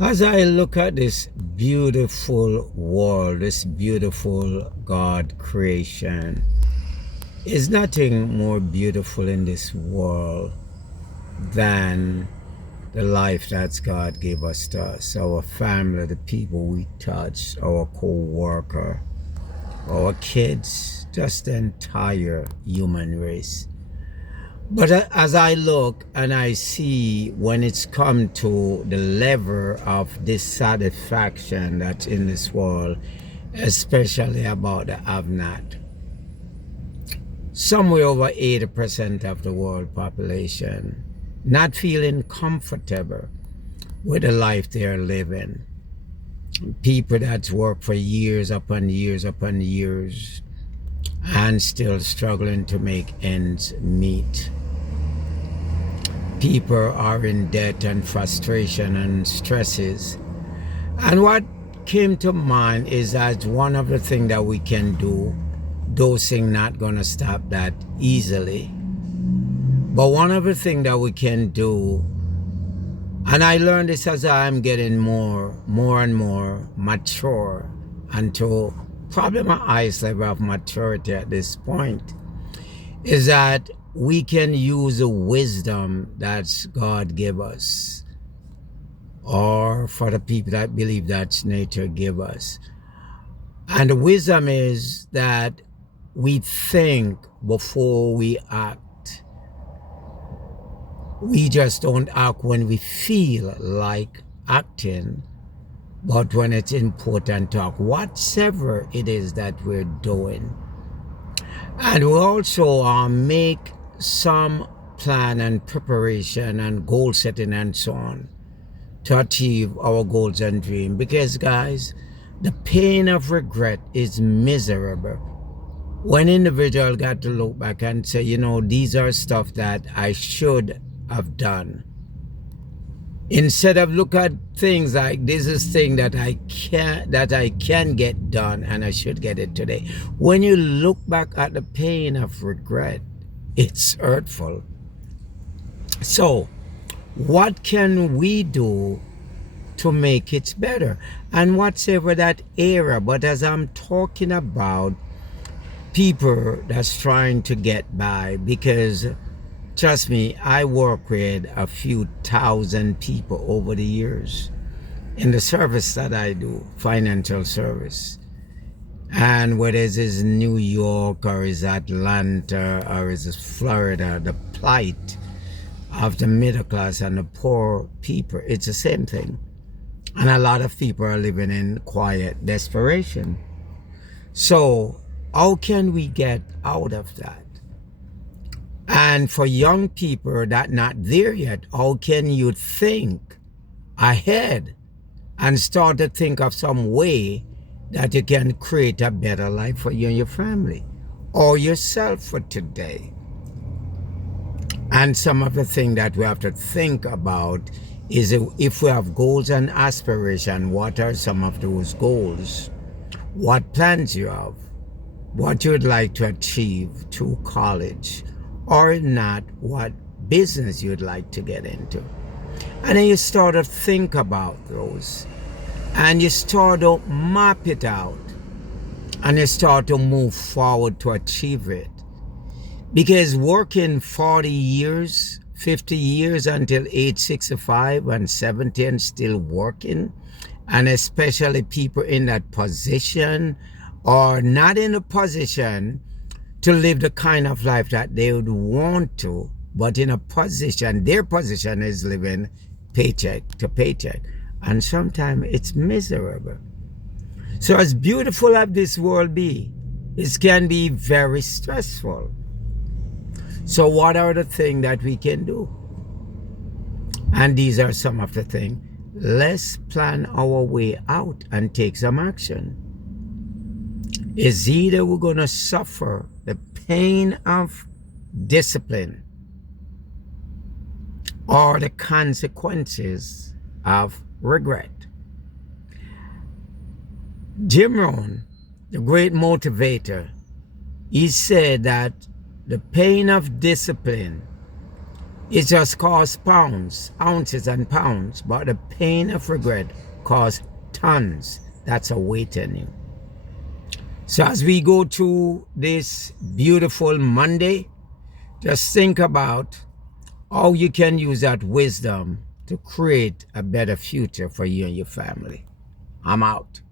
As I look at this beautiful world, this beautiful God creation, is nothing more beautiful in this world than the life that God gave us to us, our family, the people we touch, our co-worker, our kids, just the entire human race. But as I look and I see when it's come to the level of dissatisfaction that's in this world, especially about the have-not, somewhere over 80% of the world population not feeling comfortable with the life they're living. People that work for years upon years upon years and still struggling to make ends meet. People are in debt and frustration and stresses. And what came to mind is that one of the things that we can do, those things not gonna stop that easily. But one of the things that we can do, and I learned this as I'm getting more and more mature, until probably my highest level of maturity at this point, is that we can use the wisdom that God gave us, or for the people that believe that nature gave us. And the wisdom is that we think before we act. We just don't act when we feel like acting, but when it's important to act, whatever it is that we're doing. And we also make some plan and preparation and goal setting and so on to achieve our goals and dreams. Because guys, the pain of regret is miserable. When individual got to look back and say, you know, these are stuff that I should have done, instead of look at things like this is thing that I can get done and I should get it today. When you look back at the pain of regret, it's hurtful. So what can we do to make it better? And whatever that era, but as I'm talking about people that's trying to get by, because trust me, I work with a few thousand people over the years in the service that I do, financial service. And whether it's New York or it's Atlanta or it's Florida, the plight of the middle class and the poor people, it's the same thing. And a lot of people are living in quiet desperation. So how can we get out of that? And for young people that not there yet, how can you think ahead and start to think of some way that you can create a better life for you and your family or yourself for today? And some of the things that we have to think about is if we have goals and aspirations, what are some of those goals? What plans you have? What you would like to achieve through college? Or not, what business you'd like to get into. And then you start to think about those. And you start to map it out. And you start to move forward to achieve it. Because working 40 years, 50 years until age 65 and 70 and still working, and especially people in that position or not in a position to live the kind of life that they would want to, but in a position, their position is living paycheck to paycheck. And sometimes it's miserable. So as beautiful as this world be, it can be very stressful. So what are the things that we can do? And these are some of the things. Let's plan our way out and take some action. Is either we're going to suffer the pain of discipline or the consequences of regret. Jim Rohn, the great motivator, he said that the pain of discipline It just costs pounds, ounces and pounds, but the pain of regret costs tons that's awaiting you. So as we go through this beautiful Monday, just think about how you can use that wisdom to create a better future for you and your family. I'm out.